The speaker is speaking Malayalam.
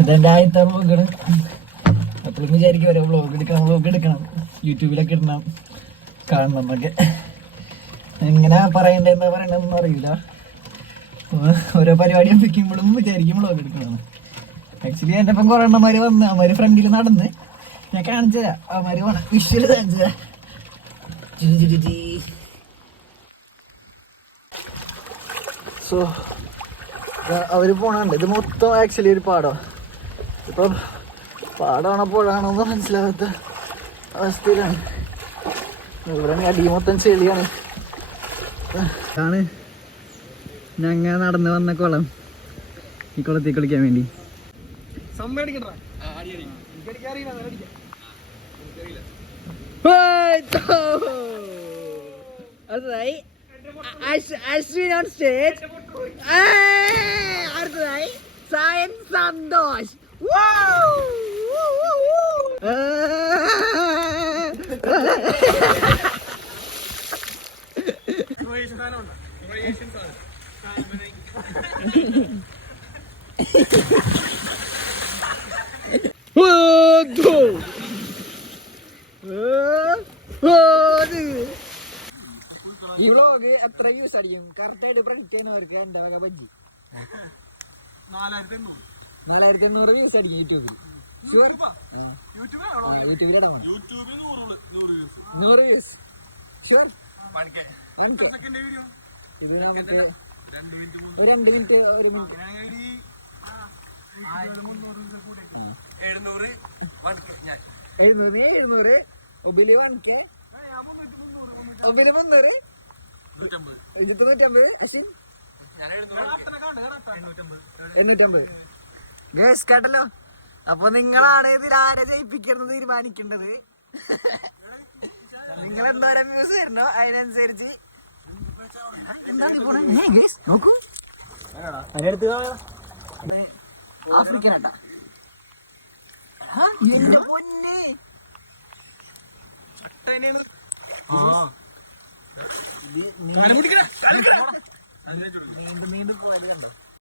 ഇതെന്റെ ആദ്യത്തെ വ്ളോഗാണ്. അപ്പോഴും വിചാരിക്കും ഓരോ വ്ളോഗ് എടുക്കണം യൂട്യൂബിലൊക്കെ ഇടണം കാണണം എന്നൊക്കെ. എങ്ങനെ പറയണ്ടെന്താ പറയണ്ടെന്നൊന്നും അറിയില്ല. ഓരോ പരിപാടി വെക്കുമ്പോഴും വിചാരിക്കും വ്ളോഗ് എടുക്കണം. ആക്ച്വലി എൻ്റെ ഒപ്പം കുറെ എണ്ണമാര് വന്ന് അവന്മാര് ഫ്രണ്ടിൽ നടന്ന് ഞാൻ കാണിച്ചു തരാം. അവന്മാര് വേണം വിഷ്വൽ കാണിച്ചു തരാം. സോ അവര് പോണുണ്ട്. ഇത് മൊത്തം ആക്ച്വലി ഒരു പാടമാണ്. ഇപ്പം പാടമാണോ പുഴയാണോന്ന് മനസ്സിലാകാത്ത അവസ്ഥയിലാണ്. ഇവിടെ അടി മൊത്തം ചെളിയാണ്. ആണ് ഞങ്ങൾ നടന്ന് വന്ന കുളം. ഈ കുളത്തിൽ കളിക്കാൻ വേണ്ടി Ashwin on stage. അടുത്തതായി സായൻ സന്തോഷ്. ഈ വ്ളോഗ് എത്ര യൂസ് അടിക്കും കറക്റ്റായിട്ട് പ്രൊജക്ട് ചെയ്യുന്നവർക്ക് എന്റെ വക ബജ്ജി 4800 വ്യൂസ് അടിക്കും യൂട്യൂബിൽ. യൂട്യൂബിലിടണം 100 വ്യൂസ് ഷുവർ. ഇത് നമുക്ക് 2 minute 1 minute 700 ഒബിലി 1K ഒബിലി 300 250 Ashwin 850 guys കേട്ടല്ലോ. അപ്പൊ നിങ്ങളാണ് ഇതിൽ ആരെ ജയിപ്പിക്കുന്നത് തീരുമാനിക്കേണ്ടത്. നിങ്ങൾ എന്തോരം വ്യൂസ് തരണോ അതിനനുസരിച്ച് നോക്കൂ. ആഫ്രിക്കൻ ആട്ടാ എന്റെ പൊന്നെ. നീണ്ടു പോയത് കണ്ടോ.